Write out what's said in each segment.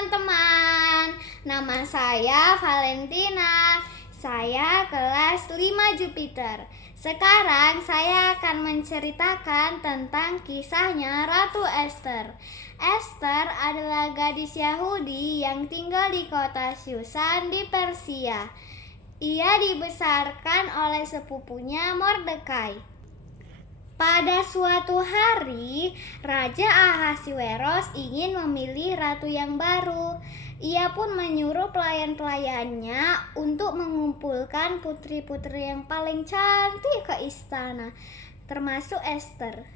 teman-teman, nama saya Valentina. Saya kelas 5 Jupiter. Sekarang saya akan menceritakan tentang kisahnya Ratu Esther. Esther adalah gadis Yahudi yang tinggal di kota Syusan di Persia. Ia dibesarkan oleh sepupunya Mordekai. Pada suatu hari, Raja Ahasiweros ingin memilih ratu yang baru. Ia pun menyuruh pelayan-pelayannya untuk mengumpulkan putri-putri yang paling cantik ke istana, termasuk Esther.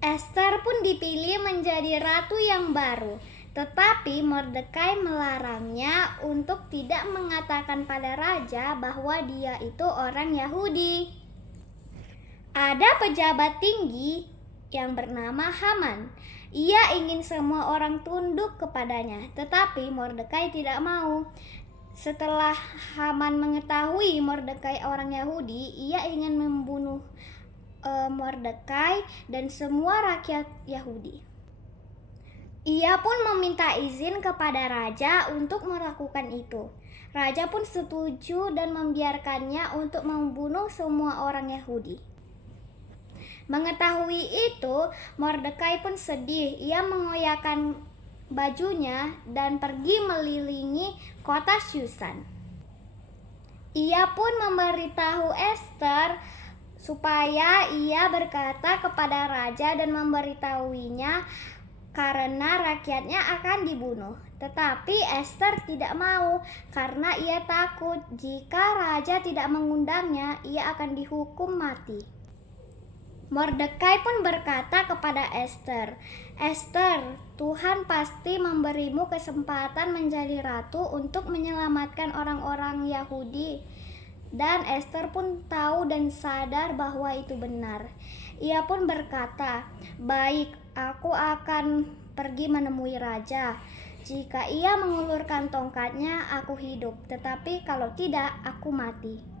Esther pun dipilih menjadi ratu yang baru, tetapi Mordekai melarangnya untuk tidak mengatakan pada raja bahwa dia itu orang Yahudi. Ada pejabat tinggi yang bernama Haman. Ia ingin semua orang tunduk kepadanya, tetapi Mordekai tidak mau. Setelah Haman mengetahui Mordekai orang Yahudi, ia ingin membunuh Mordekai dan semua rakyat Yahudi. Ia pun meminta izin kepada raja untuk melakukan itu. Raja pun setuju dan membiarkannya untuk membunuh semua orang Yahudi. Mengetahui itu, Mordekai pun sedih. Ia mengoyakkan bajunya dan pergi melilingi kota Syusan. Ia pun memberitahu Esther supaya ia berkata kepada raja dan memberitahuinya karena rakyatnya akan dibunuh. Tetapi Esther tidak mau karena ia takut jika raja tidak mengundangnya, ia akan dihukum mati. Mordekai pun berkata kepada Esther, "Esther, Tuhan pasti memberimu kesempatan menjadi ratu untuk menyelamatkan orang-orang Yahudi." Dan Esther pun tahu dan sadar bahwa itu benar. Ia pun berkata, "Baik, aku akan pergi menemui raja. Jika ia mengulurkan tongkatnya, aku hidup, tetapi kalau tidak, aku mati."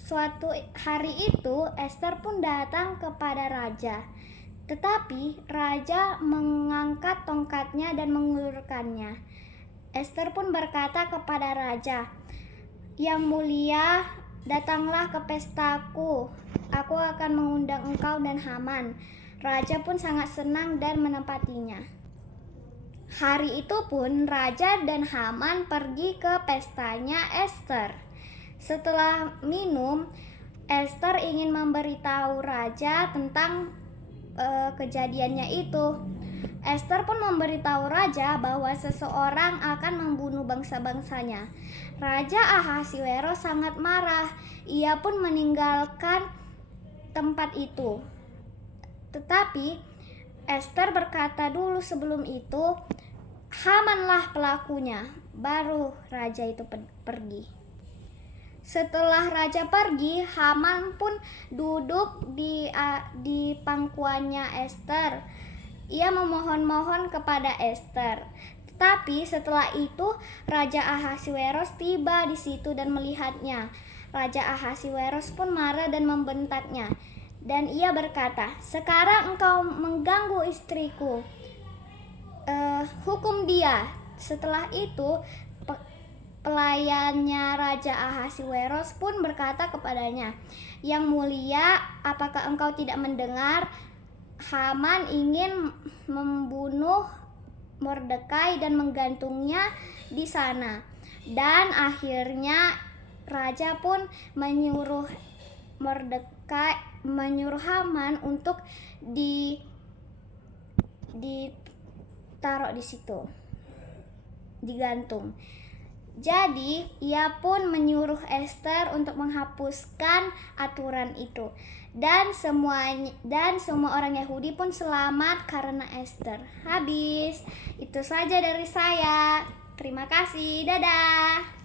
Suatu hari itu, Esther pun datang kepada raja. Tetapi raja mengangkat tongkatnya dan mengulurkannya. Esther pun berkata kepada raja, "Yang mulia, datanglah ke pestaku. Aku akan mengundang engkau dan Haman." Raja pun sangat senang dan menempatinya. Hari itu pun raja dan Haman pergi ke pestanya Esther. Setelah minum, Esther ingin memberitahu raja tentang kejadiannya itu. Esther pun memberitahu raja bahwa seseorang akan membunuh bangsa-bangsanya. Raja Ahasiweros sangat marah. Ia pun meninggalkan tempat itu. Tetapi Esther berkata dulu sebelum itu, Hamanlah pelakunya. Baru raja itu pergi. Setelah raja pergi, Haman pun duduk di pangkuannya Esther. Ia memohon-mohon kepada Esther. Tetapi setelah itu, Raja Ahasiweros tiba di situ dan melihatnya. Raja Ahasiweros pun marah dan membentaknya. Dan ia berkata, "Sekarang engkau mengganggu istriku. Hukum dia." Setelah itu, pelayannya Raja Ahasiweros pun berkata kepadanya, "Yang mulia, apakah engkau tidak mendengar? Haman ingin membunuh Mordekai dan menggantungnya di sana." Dan akhirnya raja pun menyuruh Haman untuk ditaruh di situ, digantung. Jadi, ia pun menyuruh Esther untuk menghapuskan aturan itu. Dan semua orang Yahudi pun selamat karena Esther. Habis. Itu saja dari saya. Terima kasih. Dadah.